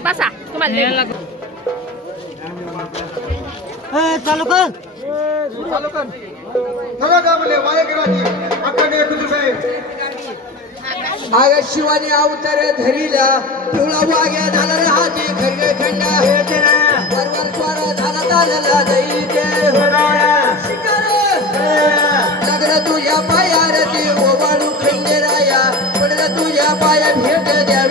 बसा तुम्हाला चालू कर आग शिवानी अवतार धरीला पिवळा वाग्या झाला रे हाती खरगे खंडा परवर स्वर झाला चालला दैते लागलं तुझ्या पाया रे ओवाळू खंडेराया पडलं तुझ्या पाया भेट द्या